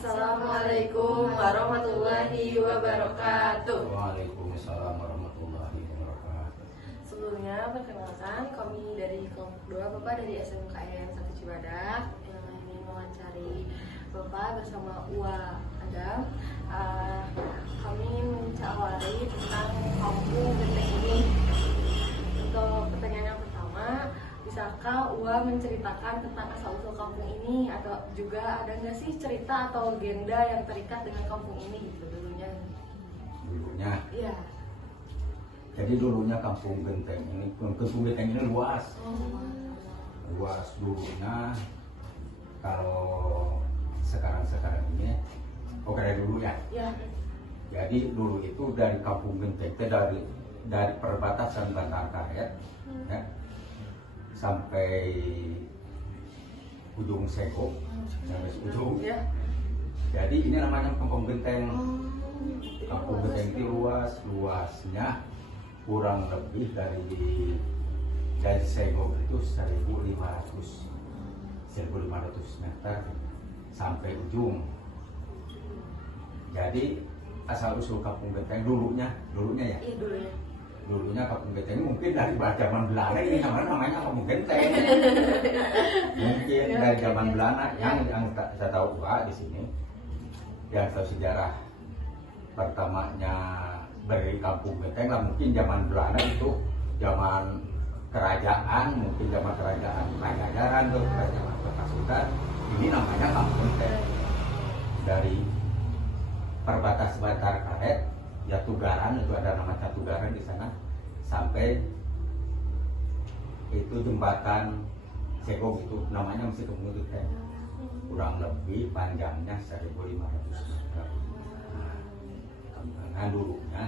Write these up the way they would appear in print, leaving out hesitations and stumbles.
Assalamualaikum warahmatullahi wabarakatuh. Waalaikumsalam warahmatullahi wabarakatuh. Sebelumnya perkenalkan, kami dari kelompok 2 Bapak dari SMKN 1 Cibadak yang ingin mewawancari Bapak bersama Uwa Adam. Kami mencawari tentang kampung Genteng ini. Untuk pertanyaan yang pertama, bisakah Uwa menceritakan tentang asal-usul kampung ini, atau juga ada nggak sih cerita atau legenda yang terikat dengan kampung ini gitu dulunya? Dulunya, Iya. jadi dulunya kampung Genteng ini luas. Luas dulunya. Kalau sekarang ini, dari dulu ya. Iya. Jadi dulu itu dari kampung Genteng itu dari perbatasan Bantar Karet ya, sampai ujung Sego, sampai ujung. Iya. Jadi ini namanya kampung Genteng. Kampung Genteng itu luasnya kurang lebih dari Sego itu 1.500 meter sampai ujung. Jadi asal usul kampung Genteng dulunya ya. Iya dulunya. Dulunya kampung Genteng ini mungkin dari zaman Belanda, ini namanya kampung Genteng. Mungkin dari zaman Belanda yang saya tahu di sini, yang tahu sejarah pertamanya berdiri kampung Genteng lah mungkin zaman Belanda itu zaman kerajaan, mungkin zaman kerajaan Pajajaran tuh, kerajaan Pasundan. Ini namanya kampung Genteng. Dari perbatas Bantar Karet, ya Tugaran, itu ada nama Tugaran di sana, sampai itu jembatan Sego itu namanya masih kampung Genteng. Kurang lebih panjangnya 1.500 meter. Nah, dulunya.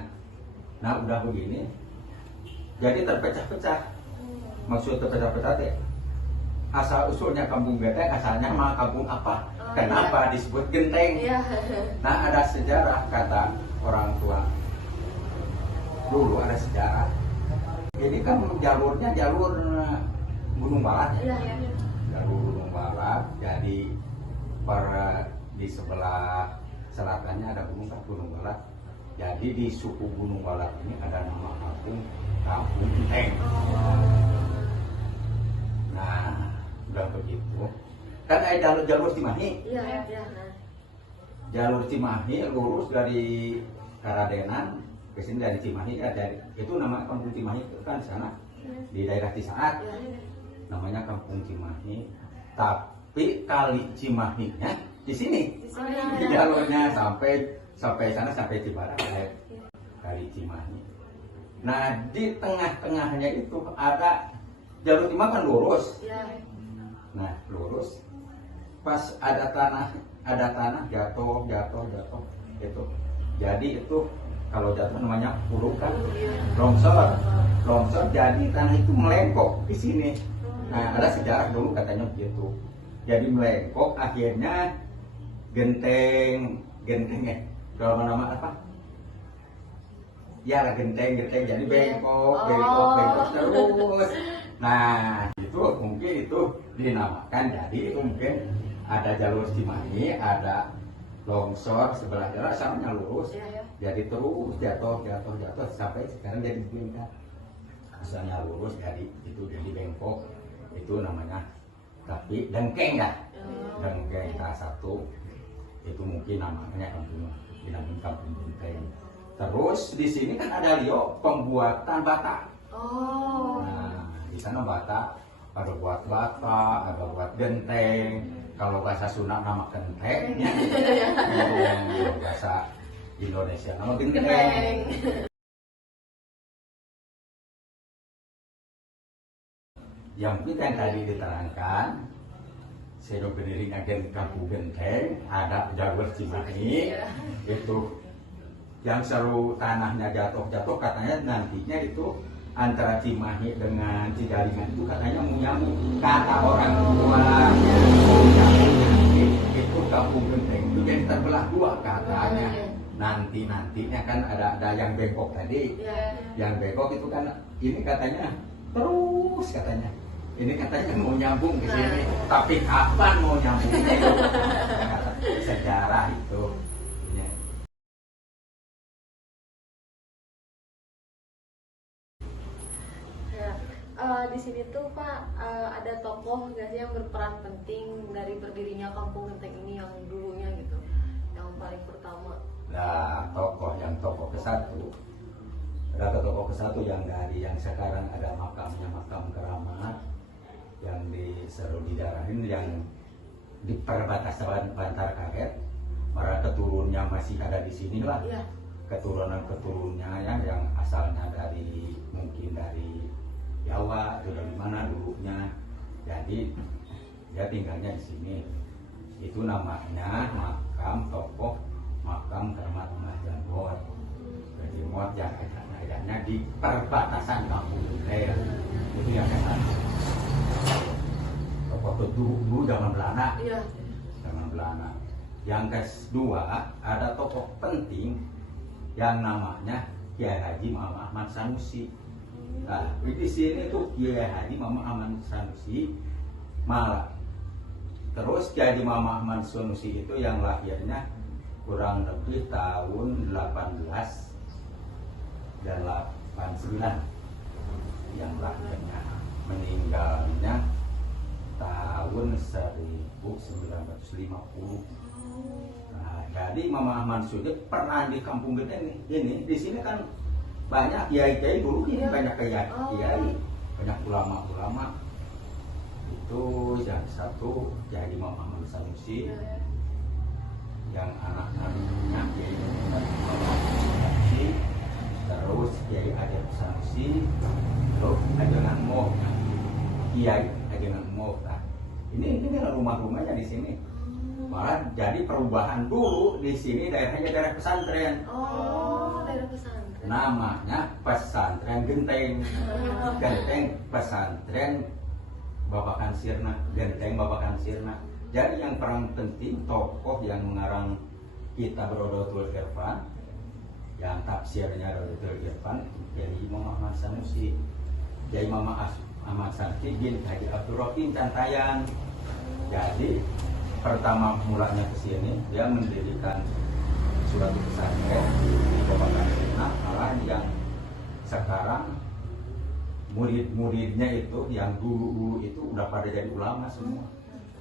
Nah, udah begini, jadi terpecah-pecah. Maksud terpecah-pecah deh. Asal usulnya kampung Genteng, asalnya mah kampung apa? Kenapa disebut Genteng? Iya. Nah, ada sejarah, kata orang tua. Dulu ada sejarah. Ini kan jalurnya jalur Gunung Balat. Iya. Jalur Gunung Balat. Jadi di sebelah selatannya ada Gunung Balat. Jadi di suku Gunung Balat ini ada nama kampung Genteng. Nah, udah begitu. Kan ada jalur Cimahi. Iya. Jalur Cimahi lurus dari Karadenan ke sini, dari Cimahi ya, itu nama kampung Cimahi itu kan di sana di daerah Cisaat. Namanya kampung Cimahi. Tapi kali Cimahinya di sini. Di jalurnya sampai sana, sampai Cibadak kali Cimahi. Nah, di tengah-tengahnya itu ada jalur Cimahi kan lurus. Nah, lurus. Pas ada tanah jatuh itu. Jadi itu kalau jatuh namanya pulukan, longsor, jadi tanah itu melengkok di sini. Nah, ada sejarah dulu katanya begitu. Jadi melengkok, akhirnya gentengnya kalau nama apa? Ya lah genteng, jadi bengkok terus. Nah, itu mungkin itu dinamakan, jadi itu mungkin ada jalur Cimahi, ada longsor sebelah jalan samanya lurus, jadi terus jatuh sampai sekarang jadi bengkok. Asalnya lurus, jadi itu jadi bengkok, itu namanya. Tapi dengkeng ya, dengkeng K1 itu mungkin namanya kampung Genteng. Terus di sini kan ada pembuatan bata. Nah, di sana bata, ada buat bata, ada buat genteng. Kalau bahasa Sunda nama genteng, ya. Kalau bahasa Indonesia nama genteng. Yang kita tadi diterangkan, saya berdirinya kampung Genteng, ada jalur Cimahi, itu yang seru tanahnya jatuh katanya nantinya itu antara Cimahi dengan Cigalingan itu katanya mau nyambung, kata orang tua itu kampung Genteng itu jadi terbelah dua katanya. Nantinya kan ada yang bengkok tadi, yang bengkok itu kan ini katanya terus katanya ini katanya mau nyambung ke sini, tapi kapan mau nyambung? sejarah itu. Ya. Ya, di sini tuh Pak ada tokoh nggak sih yang berperan penting dari berdirinya Kampung Genteng ini yang dulunya gitu, yang paling pertama? Nah, tokoh ke satu, ada tokoh ke satu yang dari yang sekarang ada makamnya, makam keramat yang di daerah ini yang di perbatasan Bantar Karet. Para keturunnya masih ada di sini lah. Iya. Keturunnya yang asalnya mungkin dari Jawa atau dari mana dulunya. Jadi dia tinggalnya di sini. Itu namanya makam keramat Mas Jambor. Jadi muat yang adanya di perbatasan Kampung Genteng. Itu yang kata tokoh dulu zaman Belanda. Iya. Zaman Belanda. Yang kedua ada tokoh penting yang namanya Kiai Haji Muhammad Ahmad Sanusi. Nah, di sini tuh Kiai Haji Muhammad Ahmad Sanusi malah. Terus Kiai Haji Muhammad Ahmad Sanusi itu yang lahirnya kurang lebih tahun 1889, yang lahirnya, meninggalnya tahun 1950. Nah, jadi Mama Ahmad Sanusi pernah di Kampung Genteng ini. Di sini kan banyak kiai-kiai dulu ini, banyak kiai, banyak ulama-ulama. Itu yang satu Kiai Mama Ahmad Sanusi, yang anak-anaknya Kiai Sanusi, terus Kiai Aden Sanusi, terus Ajengan Moh, Kiai Ajengan Moh. Ini rumah-rumahnya di sini. Malah jadi perubahan dulu di sini daerahnya daerah pesantren. Oh, daerah pesantren. Namanya Pesantren Genteng. Genteng Pesantren Babakan Sirna. Genteng Babakan Sirna. Jadi yang paling penting tokoh yang mengarang kitab Rodotul Irfan, yang tafsirnya Rodotul Irfan, Kiai Imam Ahmad Sanusi. Kiai Imam Ahmad Sanusi bin Haji Abdul Rahim Cantayan. Jadi pertama mulanya ke sini dia mendirikan suatu pesantren di Babakan Sirna. Malah yang sekarang murid-muridnya itu yang dulu itu udah pada jadi ulama semua.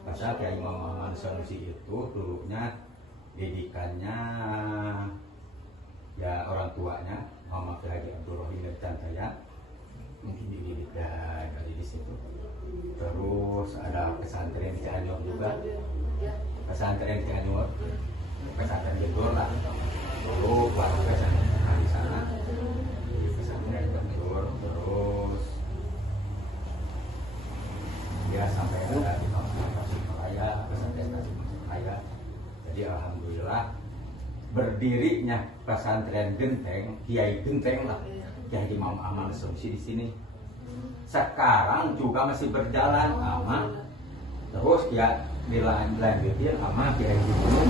Pasal Kiai Imam Ahmad Sanusi itu dulunya didikannya ya orang tuanya Muhammad Haji Abdul Rahim Cantayan, mungkin dididik dari di situ. Terus ada pesantren di Cianjur juga, pesantren Cianjur, pesantren Gendur lah. Dulu waktu pesantren di sana, di pesantren Gendur. Terus dia sampai ada di Tasikmalaya, pesantren Tasikmalaya. Jadi alhamdulillah berdirinya pesantren Genteng, Kiai Genteng lah, Kiai Imam Ahmad Sanusi di sini. Sekarang juga masih berjalan sama, terus ya dilanjutin sama Kiai Gunung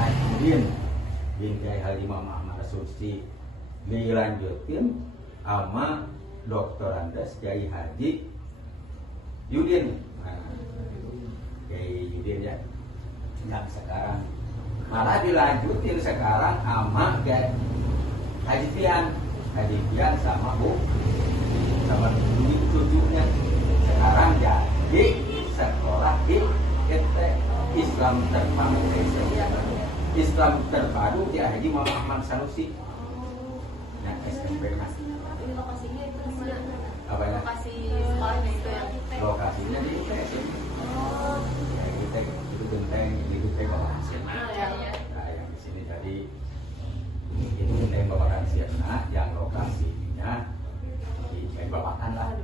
Najimuddin bin Kiai Haji Muhammad Sanusi, dilanjutin sama Dr. Andes Kiai Haji Yudin. Nah, Kiai Yudin ya, yang sekarang malah dilanjutin sekarang sama Kiai Haji Pian sama sama cucunya. Sekarang jadi sekolah di Islam Terpadu, Islam Terpadu Kiai Haji Muhammad Ahmad Sanusi. Nah, SMP Mas. Ini lokasinya itu di mana? Apa ya? Lokasi sekolahnya itu yang Lokasinya di ITS. Oh, Ya, itu Genteng, di Genteng Babakan Sirna. ya. Nah, yang di sini jadi itu Genteng Babakan Sirna, yang lokasinya di Babakan lah,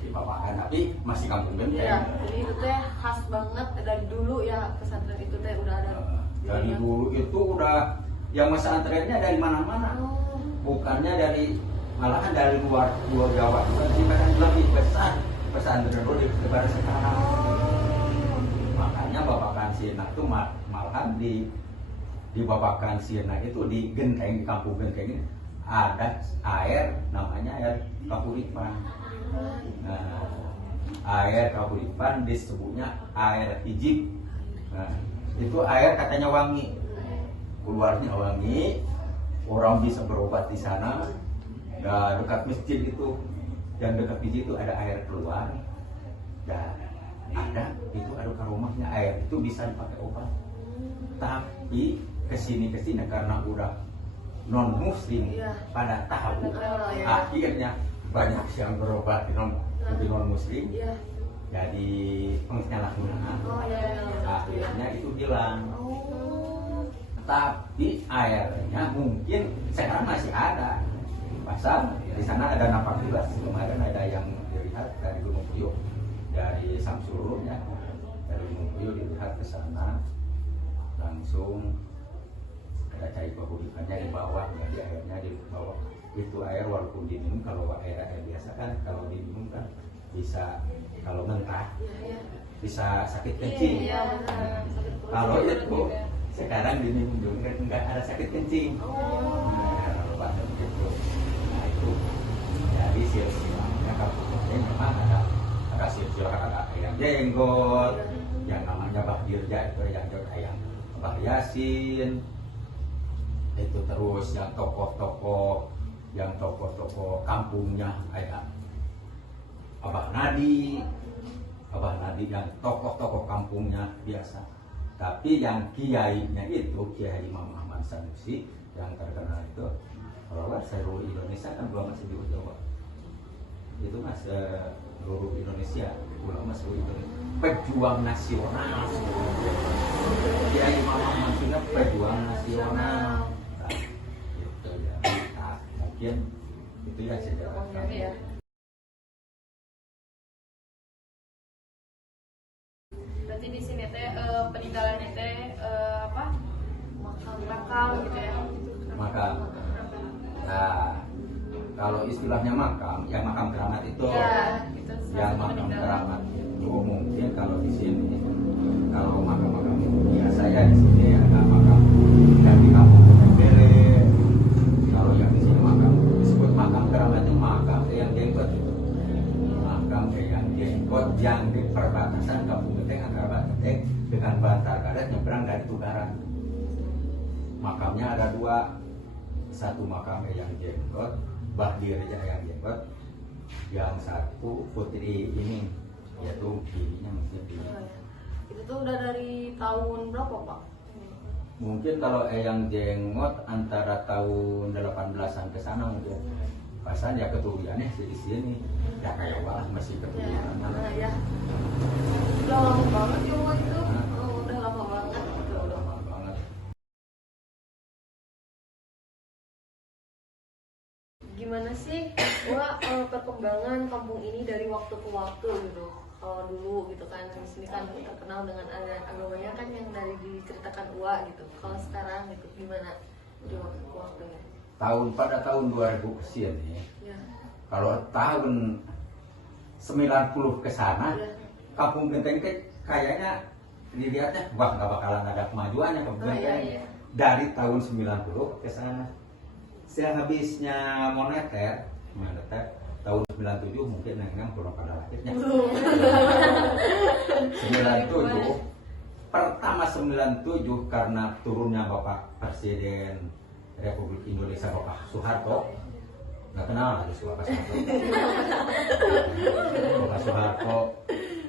di Babakan, tapi masih Kampung Genteng. Iya, jadi itu teh khas banget dari dulu ya, pesantren itu teh udah ada. Dari dulu itu udah yang pesantrennya dari mana-mana, Oh. bukannya malahan dari luar Jawa. Bahkan lebih besar pesantren dulu daripada sekarang. Makanya Babakan Sirna itu malahan di Babakan Sirna itu di Genteng, di Kampung Genteng ini ada air namanya air Kapuripan. Nah, air Kapuripan disebutnya air hijib. Nah, itu air katanya wangi, keluarnya wangi, orang bisa berobat di sana. Dan dekat masjid itu, dan dekat masjid itu ada air keluar, dan ada itu ada karomahnya air itu bisa dipakai obat. Tapi kesini karena udah non muslim pada tahu, akhirnya banyak yang berobat di non muslim, jadi penyalahgunaan. Akhirnya itu hilang. Tapi airnya mungkin sekarang masih ada. Pasal di sana ada napak tilas. Kemarin ada yang dilihat dari Gunung Puyuh, dari Samsuru ya, dari Gunung Puyuh dilihat ke sana, langsung ada cair penghudikannya di bawah, ya, di airnya di bawah. Itu air walaupun diminum, kalau air biasa kan kalau diminum kan bisa, kalau mentah bisa sakit kencing. Kalau itu sekarang diminum juga nggak ada sakit kencing. Nah, gitu. Nah itu jadi silsilahnya kampusnya memang ada silsilah, ada ayam jenggot yang namanya Bahdirja, itu yang Mbah Yasin, itu terus yang tokoh-tokoh kampungnya kayak Abah Nadi yang tokoh-tokoh kampungnya biasa. Tapi yang kiainya itu Kiai Imam Ahmad Sanusi yang terkenal itu, bahwa seluruh Indonesia kan belum masih di Jawa. Itu mas seluruh Indonesia, ulama seluruh Indonesia, pejuang nasional. Kiai Imam Ahmad itu pejuang nasional. Nah, itu ya. Nah, mungkin itu ya sejarah kami. Berarti di sini teh peninggalannya teh apa? Makam gitu ya. Makam. Nah, kalau istilahnya makam, yang makam keramat itu, gitu, yang makam keramat itu mungkin kalau di sini, kalau makam-makam biasa ya di sini ada makam yang di kampung Bere. Kalau yang di sini makam disebut makam keramat itu makam yang jenggot itu. Makam yang jenggot yang di perbatasan Kampung Geteng antara Bateng dengan Bantar Karet nyebrang dari Tugaran. Makamnya ada dua, satu makam yang jenggot, Bahdirja yang jenggot, yang satu putri ini, yaitu bininya mungkin ini. Itu tuh udah dari tahun berapa Pak? Mungkin kalau yang jenggot antara tahun 18-an ke sana mungkin. Pasan ya keturunannya di sini, ya kayak wah masih keturunan. Ya. Udah lama banget ya Wak itu. Udah lama banget. Udah lama banget. Gimana sih Wak perkembangan kampung ini dari waktu ke waktu gitu? Kalau dulu gitu kan, di sini kan terkenal dengan agamanya kan yang dari diceritakan Wak gitu. Kalau sekarang gitu gimana dari waktu ke waktunya? Pada tahun 2000 kesini nih. Ya. Kalau tahun 90 ke sana, Kampung Genteng kayaknya dilihatnya wah nggak bakalan ada kemajuannya Kampung Genteng. Dari tahun 90 ke sana. Sehabisnya moneter tahun 97 mungkin memang belum pada lahirnya. 97 pertama 97 karena turunnya Bapak Presiden Republik Indonesia Bapak Soeharto. Nggak kenal lagi Bapak Soeharto.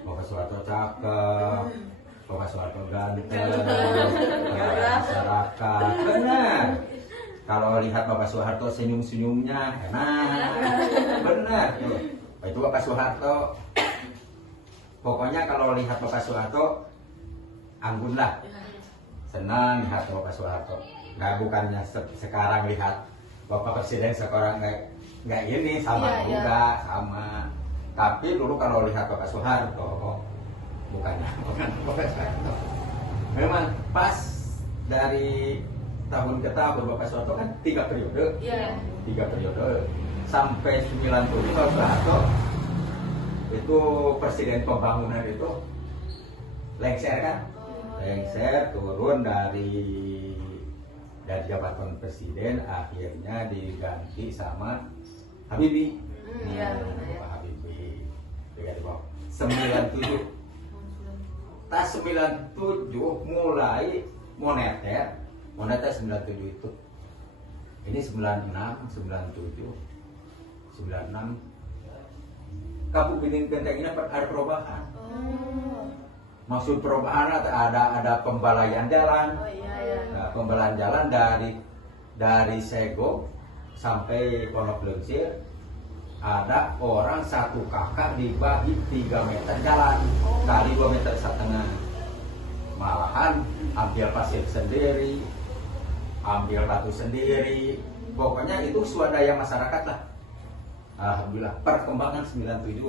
Bapak Soeharto cakep, Bapak Soeharto ganteng, masyarakat. Benar. Kalau lihat Bapak Soeharto senyum-senyumnya enak. Benar. Itu Bapak Soeharto. Pokoknya kalau lihat Bapak Soeharto anggun lah. Senang lihat Bapak Soeharto. Nggak bukannya sekarang lihat Bapak Presiden sekarang nggak ini sama juga sama. Tapi dulu kalau lihat Bapak Soeharto bukan Bapak Soeharto. Memang pas dari tahun ke tahun Bapak Soeharto kan 3 periode. 3 periode sampai 97 Bapak Soeharto itu presiden pembangunan itu lengser kan? Lengser turun dari jabatan presiden, akhirnya diganti sama Habibie. Pak Habibie diganti Bapak 97 tas 97 mulai moneter 97 itu. Ini 96, 97, 96. Kampung Bening Genteng ini ada perubahan. Maksud perubahan ada pembalayan jalan. Nah, pembalayan jalan dari Sego sampai Pondok Leunsir, ada orang satu kakak dibagi 3 meter jalan kali 2,5 meter. Malahan ambil pasir sendiri, ambil batu sendiri, pokoknya itu swadaya masyarakat lah. Alhamdulillah perkembangan 97.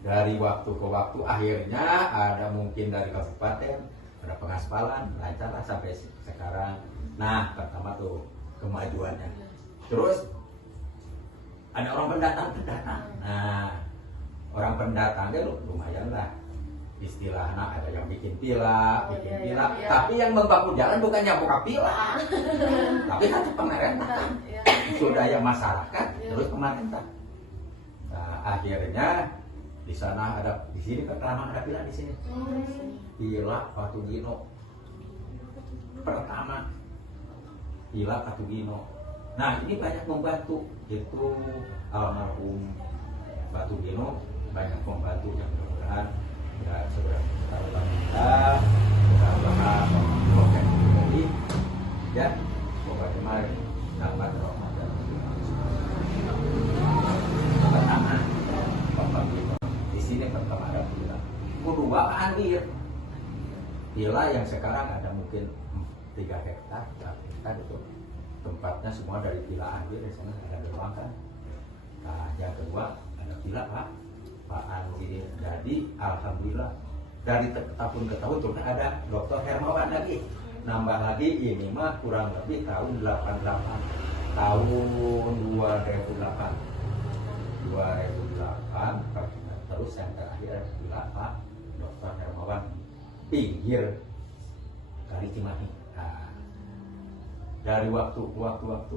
Dari waktu ke waktu akhirnya ada mungkin dari kabupaten ada pengaspalan lancar lah sampai sekarang. Nah pertama tuh kemajuannya. Terus ada orang pendatang. Nah orang pendatang itu lumayan lah, istilahnya ada yang bikin pila. Tapi yang membangun jalan bukannya buka pila, tapi hanya pemerintah, swadaya masyarakat, terus pemerintah. Nah akhirnya di sana di sini pertama ada pila di sini. Pila Batu Gino pertama, pila Batu Gino. Nah ini banyak membantu, itu almarhum Batu Gino banyak membantu, yang mudah-mudahan ya segera kita bahas kembali ya, bagaimana dapat rahmat dan pertama Bapak Gino di sini pertama ada pila. Kedua Andir, pila yang sekarang ada mungkin 3 hektar, 4 hektar itu tempatnya semua dari pila Andir, di sana ada gerbang. Nah yang kedua ada pila Pak Andir. Jadi alhamdulillah dari tahun ke tahun terus ada Dr. Hermawan lagi, nambah lagi, ini mah kurang lebih tahun 88, tahun 2008 terus yang terakhir adalah Pak Dr. Hermawan pinggir kali Cimahi. Nah, dari waktu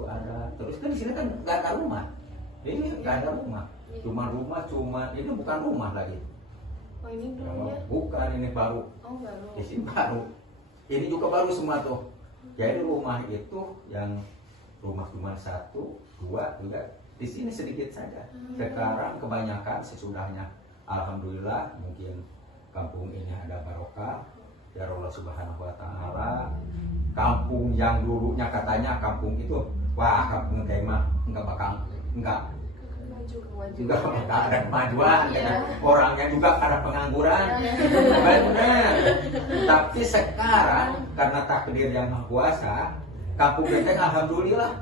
ada terus kan di sini kan nggak ada rumah, ini nggak ada rumah, cuma ini bukan rumah lagi. Oh ini dulunya? Bukan, ini baru. Oh baru. Di sini baru. Ini juga baru semua tuh. Jadi rumah itu yang rumah cuma 1, 2, 3. Di sini sedikit saja. Sekarang kebanyakan sesudahnya. Alhamdulillah mungkin kampung ini ada barokah ya Allah Subhanahu Wa Taala. Kampung yang dulunya katanya kampung itu, wah kampung Tema enggak bakal ada kemajuan, orangnya juga ada pengangguran, benar. Tapi sekarang karena takdir yang Maha Kuasa, kampung Genteng alhamdulillah.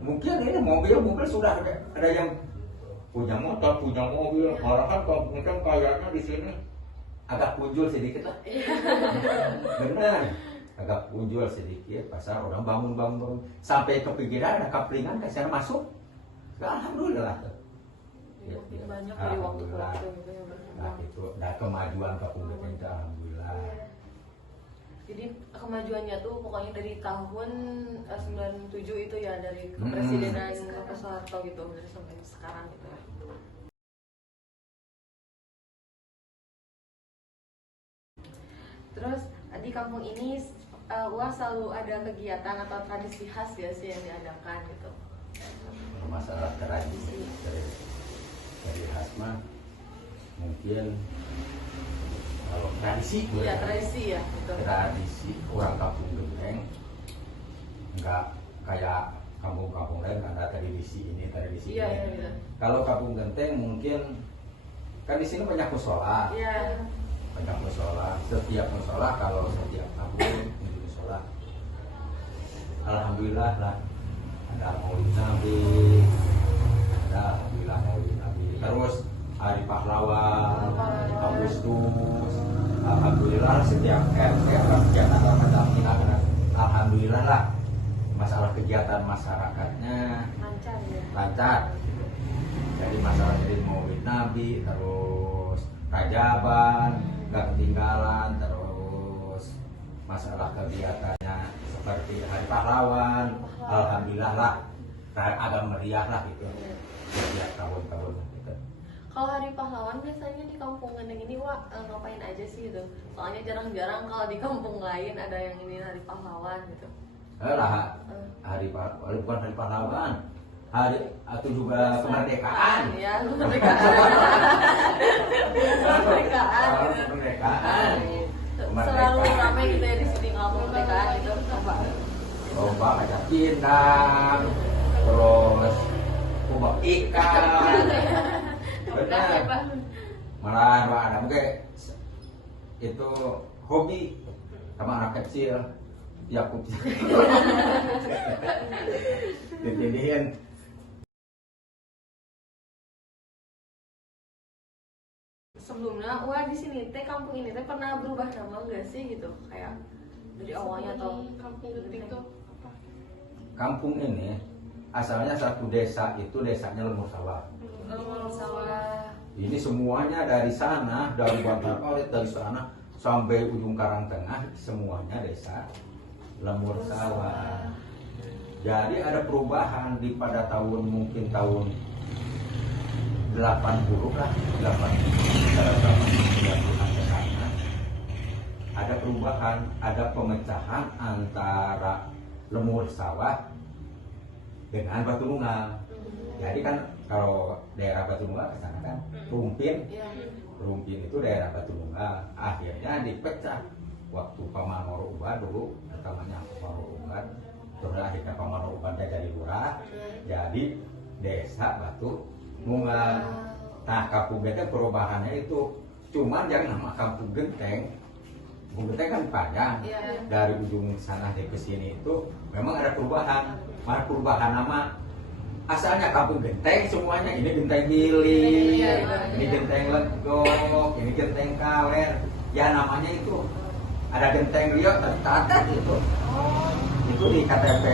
Mungkin ini mobil sudah ada yang punya motor, punya mobil, malahan kampung Genteng kayaknya di sini agak punjul sedikit lah. Benar, agak punjul sedikit. Pasar orang bangun sampai kepikiran ada kaplingan ke sana masuk. Alhamdulillah. Banyak dari waktu ke waktu gitu ya. Nah itu, dan kemajuan kampung Genteng alhamdulillah. Jadi kemajuannya tuh pokoknya dari tahun 97 itu ya, dari kepresidenan Pak Soeharto gitu, dari sampai sekarang gitu ya. Terus di kampung ini Wah selalu ada kegiatan atau tradisi khas ya sih yang diadakan gitu. Masalah tradisi dari khas mah mungkin kalau tradisi ya tradisi ya gitu. Tradisi orang kampung Genteng nggak kayak kampung-kampung lain ada tradisi ini tradisi iya, ini. Iya. Kalau kampung Genteng mungkin kan di sini banyak musola. Iya. Banyak musola. Setiap musola kalau setiap tahun musola alhamdulillah lah ada Maulid Nabi, ada alhamdulillah Maulid Nabi. Terus Hari Pahlawan, Agustus, alhamdulillah setiap RT kegiatan Ramadan kita alhamdulillah lah masalah kegiatan masyarakatnya lancar. Jadi masalah dari Maulid Nabi, terus Rajaban nggak ketinggalan, terus masalah kegiatannya seperti Hari Pahlawan, alhamdulillah lah agak meriah lah gitu setiap tahun-tahun gitu. Kalau hari pahlawan biasanya di kampung Gendeng ini Wak ngapain aja sih gitu? Soalnya jarang-jarang kalau di kampung lain ada yang ini hari pahlawan gitu. Lah, hari pahlawan bukan hari pahlawan. Hari atau juga kemerdekaan. Ya, kemerdekaan. Kemerdekaan. Kemerdekaan. Selalu ramai gitu ya di sini kalau kemerdekaan gitu. Lomba kaca pindang, terus kubak ikan. Benar. Malah ada mungkin itu hobi sama anak kecil. Ya putih. Ditindihin. Sebelumnya, wah di sini teh kampung ini teh pernah berubah nama enggak sih gitu? Kayak dari awalnya atau kampung Gendeng itu apa? Kampung ini asalnya satu desa itu desanya Lemur Sawah. Sawah. Ini semuanya dari sana, dari Bantar Orit dari sana sampai ujung Karang Tengah semuanya desa Lemur Sawah. Jadi ada perubahan di pada tahun mungkin tahun 80 lah, 80-an ke sana. Ada perubahan, ada pemecahan antara Lemur Sawah dengan Batu Nunggal. Jadi kan kalau daerah Batu Nunggal ke sana kan Rumpin. Rumpin itu daerah Batu Nunggal. Akhirnya dipecah waktu Pamanor Uban dulu, namanya Pamanor Uban. Terus akhirnya Pamanor Uban jadi lurah. Jadi desa Batu Nunggal. Nah, Kampung Genteng perubahannya itu cuman yang nama Kampung Genteng. Kampung Genteng kan panjang. Dari ujung sana ke sini itu memang ada perubahan. Mana perubahan nama? Asalnya Kampung Genteng semuanya, ini Genteng Hili, ini Genteng Legok, ini Genteng Kaler. Ya namanya itu ada Genteng Rio tercatat itu. Itu di KTP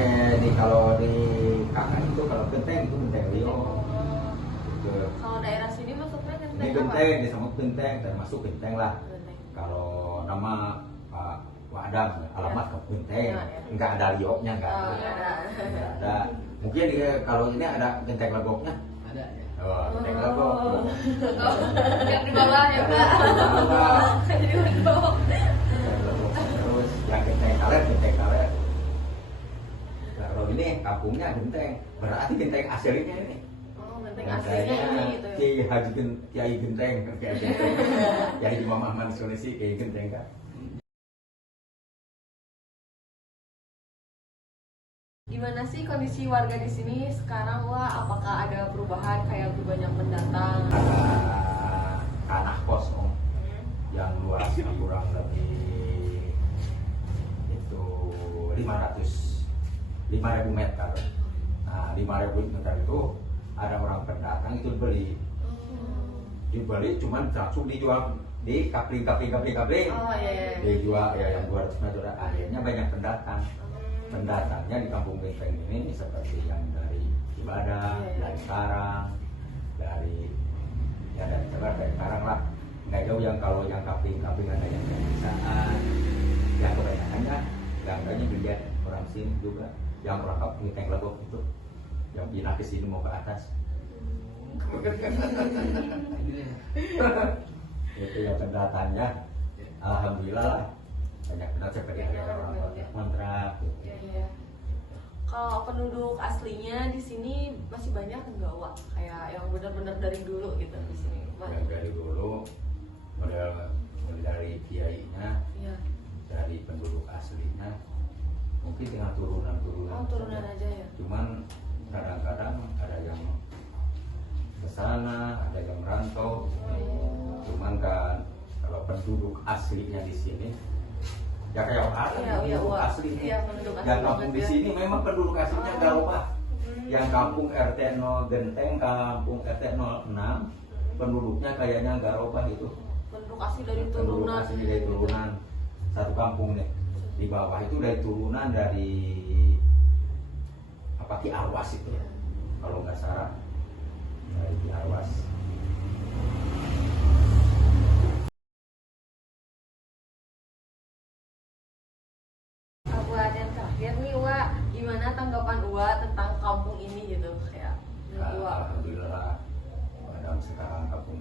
kalau di kakak itu kalau Genteng itu Genteng Rio. Kalau daerah sini masuknya Ini Genteng Genteng, disebut Genteng, termasuk Genteng lah. Kalau nama Pak Wadam, alamat ke Genteng, nggak ada lioknya, nggak ada. Mungkin kalau ini ada Genteng Legoknya. Ada ya. Oh, Genteng Legok. yang di bawah ya Pak. Jadi Legok. Terus yang Genteng Kaler. Nah, kalau ini kampungnya Genteng, berarti Genteng aslinya ini. Genteng aslinya ini gitu. Kiai Genteng, Kiai Imam Ahmad Sulawesi, Kiai Genteng kan. Gimana sih kondisi warga di sini sekarang Wah? Apakah ada perubahan kayak banyak pendatang? Ada tanah kosong yang luasnya kurang lebih itu 5.000 meter. Nah, 5.000 meter itu ada orang pendatang itu dibeli cuman langsung dijual di kapling. Oh iya. Dijual ya yang 200 meter. Akhirnya banyak pendatangnya di Kampung Genteng ini seperti yang dari Cibadak, dari Karang, dari Karang lah. Nggak jauh yang kalau yang kapling ada yang dari Desaan, yang kebanyakannya yang banyak dilihat orang sini juga, yang orang Kampung Genteng Legok itu yang pindah ke sini mau ke atas. Itu yang pendatangnya, alhamdulillah lah. Banyak benar seperti ada orang kontrak. Iya. Kalau penduduk aslinya di sini masih banyak enggak Wak? Kayak yang benar-benar dari dulu gitu di sini. Yang dari dulu model dari kiainya, dari penduduk aslinya, mungkin tinggal turunan. Turunan aja ya. Cuman kadang-kadang ada yang ke sana, ada yang merantau. Cuman kan kalau penduduk aslinya di sini ya kayak penduduk asli. Yang kampung di sini memang penduduk aslinya Garopah. Yang kampung RT 0 Genteng, kampung RT 06 penduduknya kayaknya Garopah itu. Penduduk asli dari Penduduk turunan. asli dari turunan satu kampung nih. Di bawah itu dari turunan dari apa Ki Arwas itu ya. Kalau nggak salah dari Ki Arwas. Buat yang terakhir nih Wak, gimana tanggapan Wak tentang kampung ini gitu kayak Wak? Alhamdulillah dalam sekarang kampung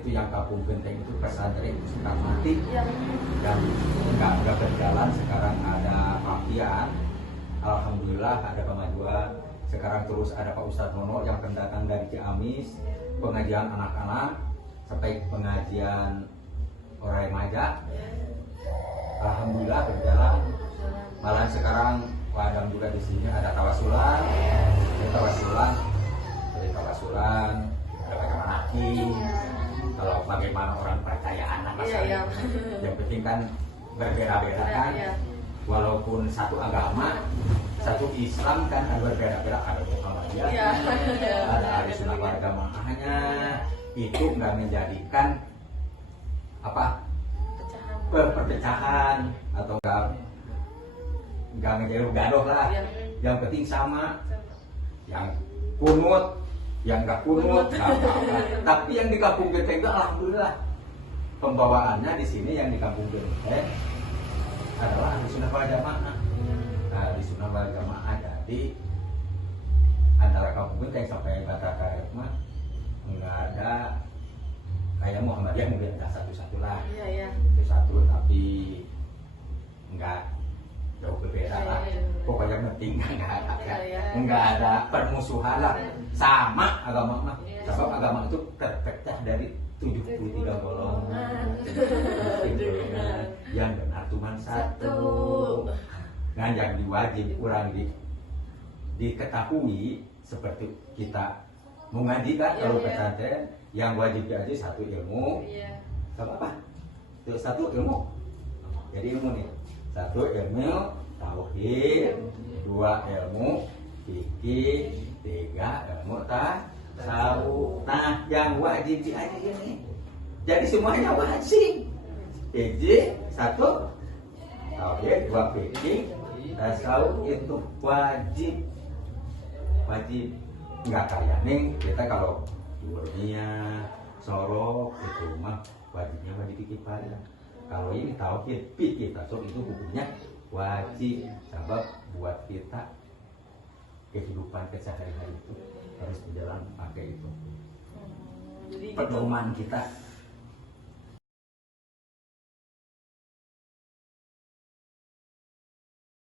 itu yang kampung genteng itu pesantren itu sudah mati Iya. dan nggak berjalan. Sekarang ada Papian, alhamdulillah ada kemajuan. Sekarang terus ada Pak Ustadz Nono yang pendatang dari Ciamis, pengajian anak-anak sampai pengajian orang remaja, alhamdulillah berjalan. Malah sekarang Pak Adam juga di sini ada tawasulan, ada bagaimana lagi. Kalau bagaimana orang percaya anak Iya. yang penting kan berbeda-beda kan. Iya. Walaupun satu agama, satu Islam kan ada berbeda-beda, ada Muhammadiyah, Iya. ada Ahli Sunnah wal Jamaahnya. Itu nggak menjadikan apa perpecahan atau nggak menjadi gaduh lah. Iya. Yang penting sama, yang kunut, yang nggak kunut, nggak apa-apa. Tapi yang di kampung Genteng itu alhamdulillah pembawaannya di sini yang di kampung Genteng adalah Ahli Sunnah wal Jamaah. Ahli Sunnah wal Jamaah. Jadi antara kampung Genteng sampai Batra Karet mah nggak ada kayak Muhammadiyah, mungkin ada satu-satu lah. Iya. Satu, tapi nggak jauh berbeda lah. Iya. Pokoknya penting Iya. nggak ada permusuhan lah. Sama agama mah. Iya. Sebab agama itu terpecah dari 73 golongan. Yang benar cuma satu. Nah, yang diwajib kurang diketahui seperti kita mengaji kan Iya, kalau iya. pesantren, yang wajib diaji satu ilmu. Iya. Apa? Satu ilmu. Jadi ilmu nih. Satu ilmu tauhid, dua ilmu fikih, tiga ilmu tasawuf. Nah, yang wajib diaji ini. Jadi semuanya wajib. Hiji, satu tauhid, dua fikih, tasawuf itu wajib. Wajib. Nggak kayak nih kita kalau dunia sorok itu mah wajibnya wajib kifayah. Kalau ini tauhid fikih tasawuf itu hukumnya wajib, sebab buat kita kehidupan keseharian itu harus berjalan pakai itu. Jadi gitu. Pedoman kita